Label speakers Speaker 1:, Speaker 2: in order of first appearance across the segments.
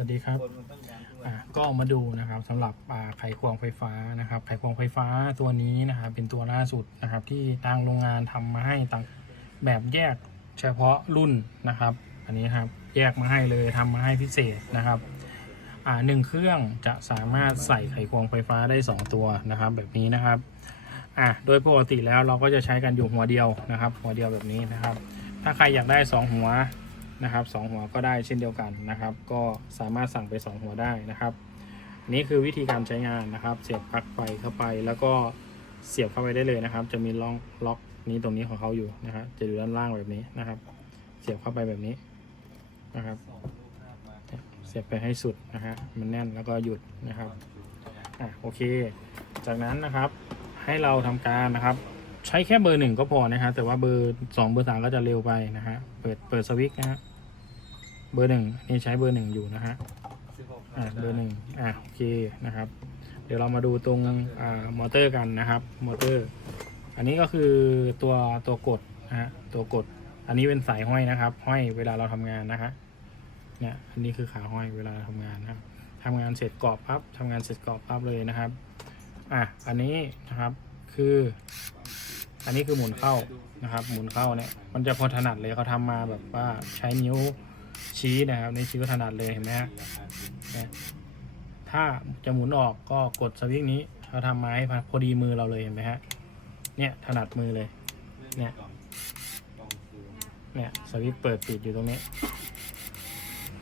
Speaker 1: วัสดีครับอะก็มาดูนะครับสำหรับอ่าไขควงไฟฟ้านะครับไขควงไฟฟ้าตัวนี้นะครับเป็นตัวล่าสุดนะครับที่ทางโรงงานทำมาให้ต่างแบบแยกเฉพาะรุ่นนะครับ อันนี้ครับแยกมาให้เลยทำมาให้พิเศษนะครับอ่าหนึ่งเครื่องจะสามารถใส่ไขควงไฟฟ้าได้ 2 ตัวนะครับ แบบนี้นะครับอะโดยปกติแล้วเราก็จะใช้กันอยู่หัวเดียวนะครับ หัวเดียวแบบนี้นะครับ ถ้าใครอยากได้ 2 หัว นะครับสองหัวก็ได้เช่นเดียวกันนะครับ ก็สามารถสั่งไป 2 หัวได้นะครับ นี่คือวิธีการใช้งานนะครับ เสียบปลั๊กไฟเข้าไป แล้วก็เสียบเข้าไปได้เลยนะครับ จะมีล็อกล็อกนี้ตรงนี้ของเขาอยู่นะครับจะอยู่ด้านล่างแบบนี้นะครับ เสียบเข้าไปแบบนี้นะครับ เสียบไปให้สุดนะฮะมันแน่นแล้วก็หยุดนะครับอะโอเค จากนั้นนะครับให้เราทำการนะครับใช้แค่เบอร์หนึ่งก็พอนะฮะแต่ว่าเบอร์สองเบอร์สามก็จะเร็วไปนะฮะเปิดเปิดสวิตช์นะฮะ เบอร์หนึ่งนี่ใช้เบอร์หนึ่งอยู่นะฮะอ่าเบอร์หนึ่งอ่าโอเคนะครับ เดี๋ยวเรามาดูตรงอ่ามอเตอร์กันนะครับมอเตอร์ อันนี้ก็คือตัวตัวกดนะฮะตัวกด อันนี้เป็นสายห้อยนะครับ ห้อยเวลาเราทำงานนะฮะเนี่ยอันนี้คือขาห้อยเวลาทำงานนะครับทำงานเสร็จกรอบปั๊บทำงานเสร็จกรอบปั๊บเลยนะครับอะอันนี้นะครับคือ อันนี้คือหมุนเข้านะครับ หมุนเข้าเนี่ยมันจะพอถนัดเลยเขาทำมาแบบว่าใช้นิ้ว ชี้นะครับในชี้ก็ถนัดเลยเห็นไหมฮะถ้าจะหมุนออกก็กดสวิตช์นี้เขาทำมาให้พอดีมือเราเลยเห็นไหมฮะเนี่ยถนัดมือเลยเนี่ยเนี่ยสวิตช์เปิดปิดอยู่ตรงนี้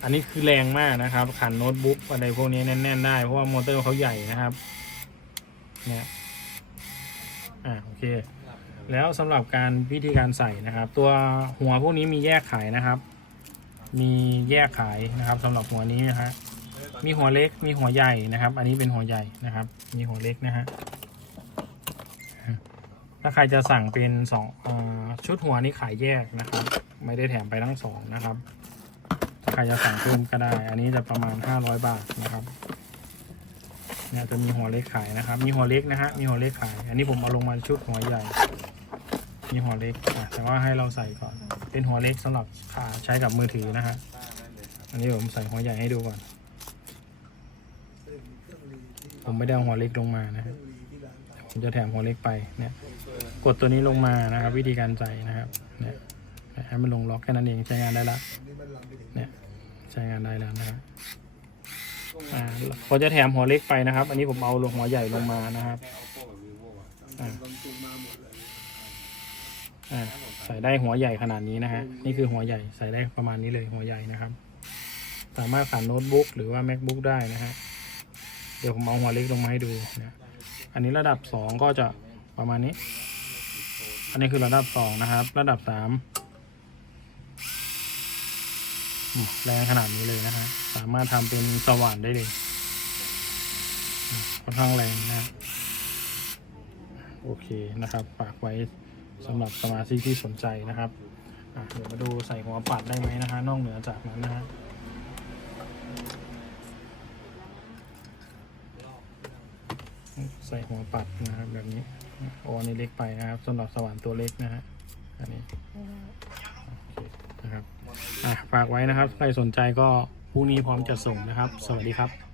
Speaker 1: อันนี้คือแรงมากนะครับ ขันโน้ตบุ๊กอะไรพวกนี้แน่นๆได้ เพราะว่ามอเตอร์เขาใหญ่นะครับ เนี่ยอ่าโอเค แล้วสำหรับการวิธีการใส่นะครับ ตัวหัวพวกนี้มีแยกขายนะครับ มีแยกขายนะครับสำหรับหัวนี้นะฮะมีหัวเล็กมีหัวใหญ่นะครับ อันนี้เป็นหัวใหญ่นะครับ มีหัวเล็กนะฮะถ้าใครจะสั่งเป็นสองอชุดหัวนี้ขายแยกนะครับ ไม่ได้แถมไปทั้งสองนะครับ ถ้าใครจะสั่งเพิ่มก็ได้ อันนี้จะประมาณ 500 บาทนะครับเนี่ยจะมีหัวเล็กขายนะครับ มีหัวเล็กนะฮะมีหัวเล็กขาย อันนี้ผมเอาลงมาชุดหัวใหญ่ มีหัวเล็กอะแต่ว่าให้เราใส่ก่อน เป็นหัวเล็กสำหรับขาใช้กับมือถือนะฮะอันนี้ผมใส่หัวใหญ่ให้ดูก่อน ผมไม่ได้เอาหัวเล็กลงมานะฮะผมจะแถมหัวเล็กไปเนี่ย กดตัวนี้ลงมานะครับ วิธีการใส่นะครับเนี่ยให้มันลงล็อกแค่นั้นเองใช้งานได้ละเนี่ยใช้งานได้แล้วนะครับอ่าพอจะแถมหัวเล็กไปนะครับ อันนี้ผมเอาลงหัวใหญ่ลงมานะครับอ่า อ่าใส่ได้หัวใหญ่ขนาดนี้นะฮะ นี่คือหัวใหญ่ใส่ได้ประมาณนี้เลยหัวใหญ่นะครับ สามารถขันโน้ตบุ๊กหรือว่า macbook ได้นะฮะ เดี๋ยวผมเอาหัวเล็กลงมาให้ดูนะ อันนี้ระดับสองก็จะประมาณนี้ อันนี้คือระดับสองนะครับ ระดับสามแรงขนาดนี้เลยนะฮะ สามารถทำเป็นสว่านได้เลยค่อนข้างแรงนะ โอเคนะครับ ฝากไว้ สำหรับสมาชิกที่สนใจนะครับเดี๋ยวมาดูใส่หัวปัดได้ไหมนะฮะนอกเหนือจากนั้นนะฮะใส่หัวปัดนะครับ แบบนี้โอ้นนี้เล็กไปนะครับสำหรับสว่านตัวเล็กนะฮะอันนี้นะครับฝากไว้นะครับ ใครสนใจก็พรุ่งนี้พร้อมจะส่งนะครับ สวัสดีครับ